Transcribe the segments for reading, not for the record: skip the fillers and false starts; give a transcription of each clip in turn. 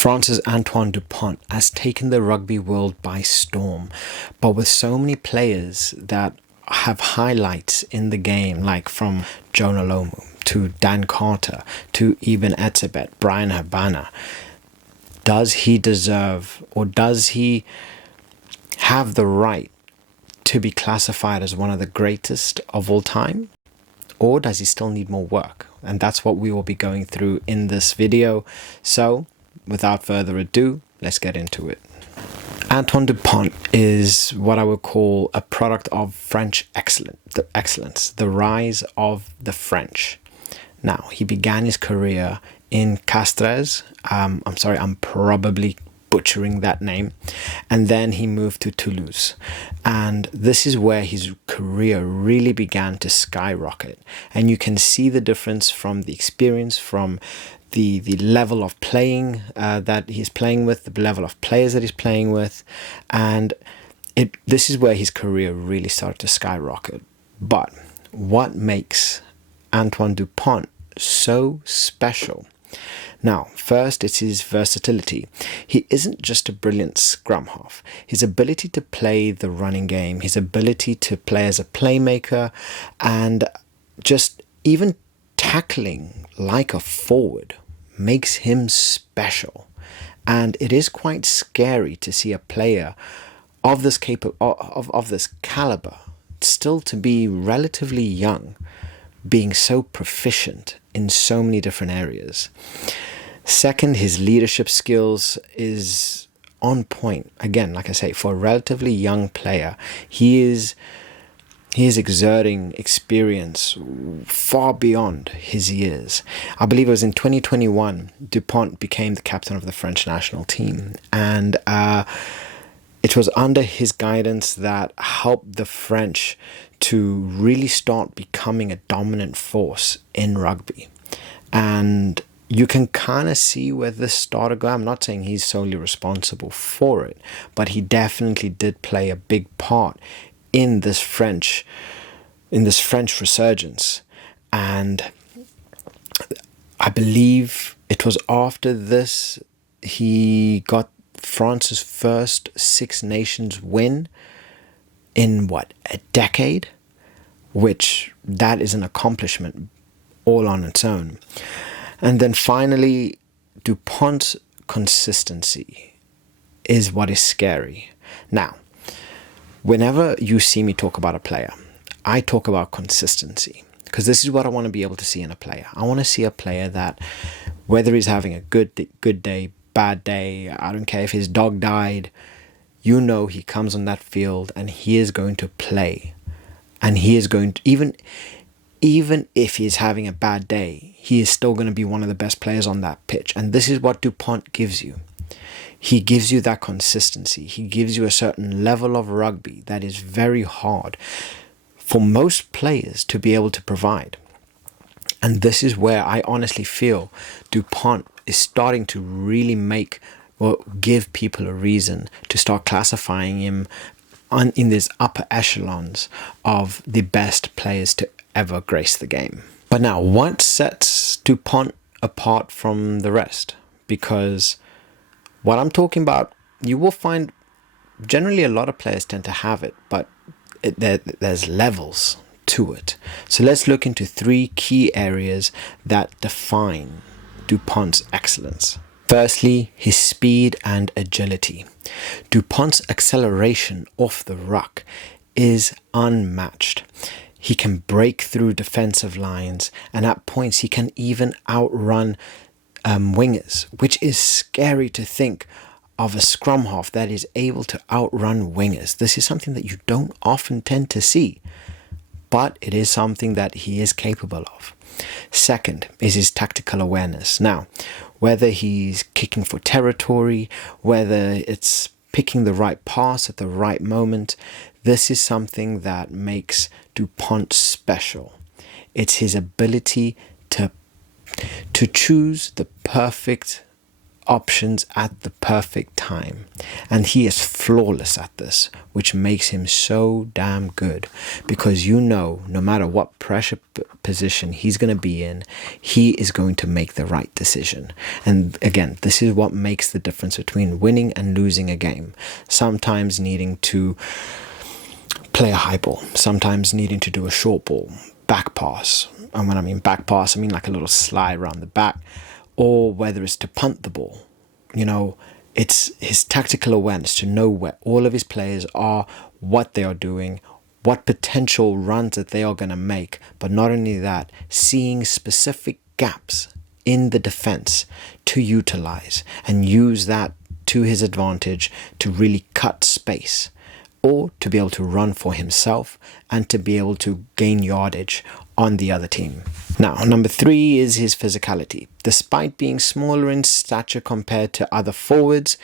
France's Antoine Dupont has taken the rugby world by storm, but with so many players that have highlights in the game, like from Jonah Lomu to Dan Carter to Eben Etzebeth, Brian Habana, does he deserve, or does he have the right to be classified as one of the greatest of all time? Or does he still need more work? And that's what we will be going through in this video. So without further ado, let's get into it. Antoine Dupont is what I would call a product of French excellence, the rise of the French. Now, he began his career in Castres. I'm sorry, I'm probably butchering that name. And then he moved to Toulouse. And this is where his career really began to skyrocket. And you can see the difference from the experience, from the level of playing that he's playing with, the level of players that he's playing with. And this is where his career really started to skyrocket. But what makes Antoine Dupont so special? Now, first, it's his versatility. He isn't just a brilliant scrum half. His ability to play the running game, his ability to play as a playmaker, and just even tackling like a forward makes him special. And it is quite scary to see a player of this this caliber, still to be relatively young, being so proficient in so many different areas. Second, his leadership skills is on point. Again, like I say, for a relatively young player, he is exerting experience far beyond his years. I believe it was in 2021, Dupont became the captain of the French national team. And it was under his guidance that helped the French to really start becoming a dominant force in rugby. And you can kind of see where this started going. I'm not saying he's solely responsible for it, but he definitely did play a big part in this French resurgence. And I believe it was after this he got France's first Six Nations win in a decade, which that is an accomplishment all on its own. And then finally, Dupont's consistency is what is scary. Now, whenever you see me talk about a player, I talk about consistency, because this is what I want to be able to see in a player. I want to see a player that, whether he's having a good day, bad day, I don't care if his dog died, you know he comes on that field and he is going to play. And he is going to, even if he's having a bad day, he is still going to be one of the best players on that pitch. And this is what Dupont gives you. He gives you that consistency. He gives you a certain level of rugby that is very hard for most players to be able to provide. And this is where I honestly feel Dupont is starting to really give people a reason to start classifying him in these upper echelons of the best players to ever grace the game. But now, what sets Dupont apart from the rest? Because what I'm talking about, you will find generally a lot of players tend to have it, but there's levels to it. So let's look into three key areas that define Dupont's excellence. Firstly, his speed and agility. Dupont's acceleration off the ruck is unmatched. He can break through defensive lines, and at points he can even outrun wingers, which is scary to think of a scrum half that is able to outrun wingers. This is something that you don't often tend to see, but it is something that he is capable of. Second is his tactical awareness. Now, whether he's kicking for territory, whether it's picking the right pass at the right moment, this is something that makes Dupont special. It's his ability to choose the perfect options at the perfect time. And he is flawless at this, which makes him so damn good, because no matter what pressure position he's going to be in, he is going to make the right decision. And again, this is what makes the difference between winning and losing a game. Sometimes needing to play a high ball, sometimes needing to do a short ball, back pass. And when I mean back pass, I mean like a little slide around the back, or whether it's to punt the ball. It's his tactical awareness to know where all of his players are, what they are doing, what potential runs that they are going to make. But not only that, seeing specific gaps in the defense to utilize and use that to his advantage to really cut space, or to be able to run for himself and to be able to gain yardage on the other team. Now, number 3 is his physicality. Despite being smaller in stature compared to other forwards,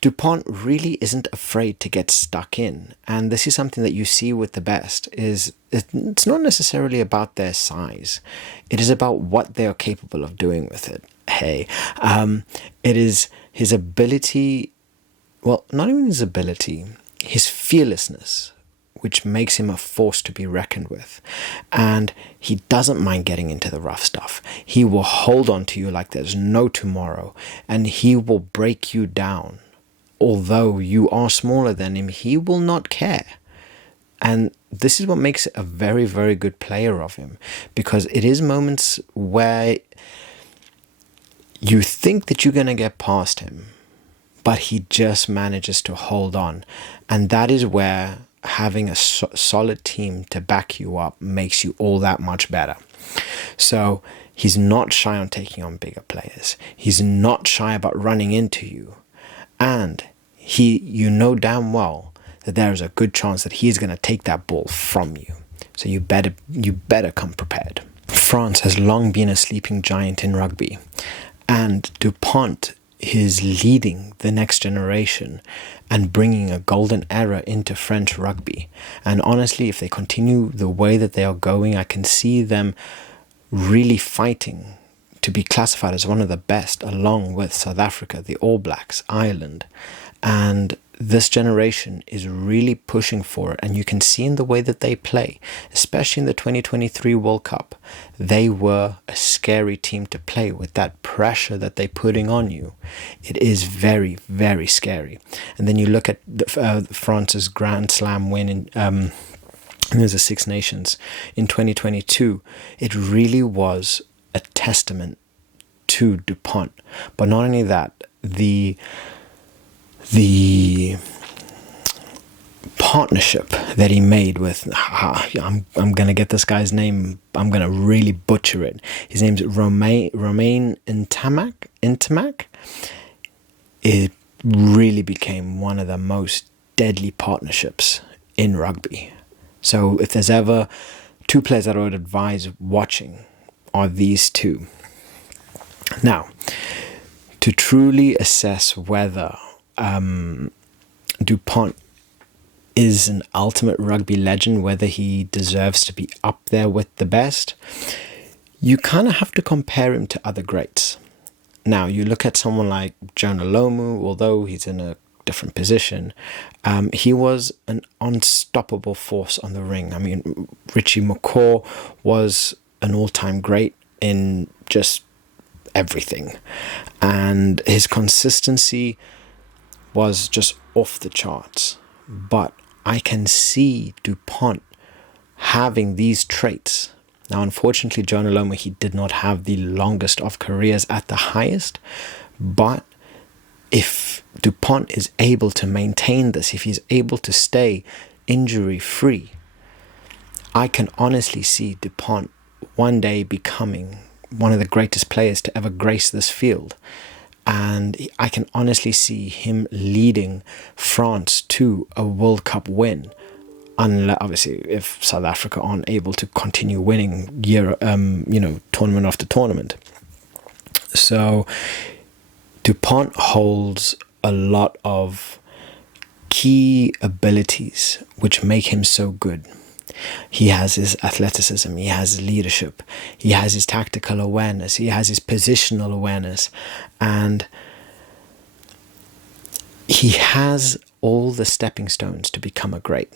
Dupont really isn't afraid to get stuck in. And this is something that you see with the best. It's not necessarily about their size. It is about what they are capable of doing with it. It is his ability, well, not even his ability, his fearlessness, which makes him a force to be reckoned with. And he doesn't mind getting into the rough stuff. He will hold on to you like there's no tomorrow, and he will break you down. Although you are smaller than him, he will not care. And this is what makes it a very, very good player of him, because it is moments where you think that you're going to get past him, but he just manages to hold on. And that is where having a solid team to back you up makes you all that much better. So he's not shy on taking on bigger players. He's not shy about running into you. And you know damn well that there is a good chance that he's going to take that ball from you. So you better come prepared. France has long been a sleeping giant in rugby, and Dupont is leading the next generation and bringing a golden era into French rugby. And honestly, if they continue the way that they are going, I can see them really fighting to be classified as one of the best, along with South Africa, the All Blacks, Ireland. And this generation is really pushing for it, and you can see in the way that they play, especially in the 2023 World Cup. They were a scary team to play with, that pressure that they're putting on you. It is very, very scary. And then you look at France's Grand Slam win in there's a Six Nations in 2022. It really was a testament to Dupont. But not only that, the partnership that he made with, I'm going to get this guy's name, I'm going to really butcher it. His name's Romain Ntamak. It really became one of the most deadly partnerships in rugby. So if there's ever two players that I would advise watching, are these two. Now, to truly assess whether Dupont is an ultimate rugby legend, whether he deserves to be up there with the best, you kind of have to compare him to other greats. Now, you look at someone like Jonah Lomu, although he's in a different position, he was an unstoppable force on the ring. I mean, Richie McCaw was an all-time great in just everything. And his consistency was just off the charts. But I can see Dupont having these traits. Now, unfortunately, Jonah Lomu, he did not have the longest of careers at the highest. But if Dupont is able to maintain this, if he's able to stay injury-free, I can honestly see Dupont one day becoming one of the greatest players to ever grace this field. And I can honestly see him leading France to a World Cup win, unless obviously if South Africa aren't able to continue winning tournament after tournament. So Dupont holds a lot of key abilities which make him so good. He has his athleticism, he has his leadership, he has his tactical awareness, he has his positional awareness, and he has all the stepping stones to become a great,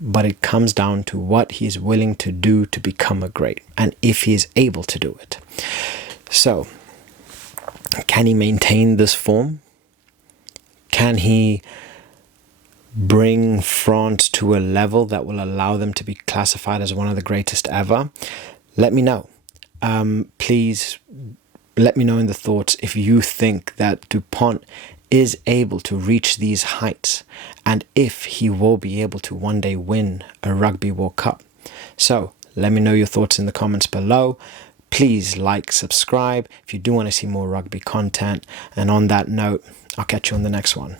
but it comes down to what he is willing to do to become a great, and if he is able to do it. So, can he maintain this form? Can he bring France to a level that will allow them to be classified as one of the greatest ever? Let me know. Please let me know in the thoughts if you think that Dupont is able to reach these heights, and if he will be able to one day win a Rugby World Cup. So let me know your thoughts in the comments below. Please like, subscribe if you do want to see more rugby content. And on that note, I'll catch you on the next one.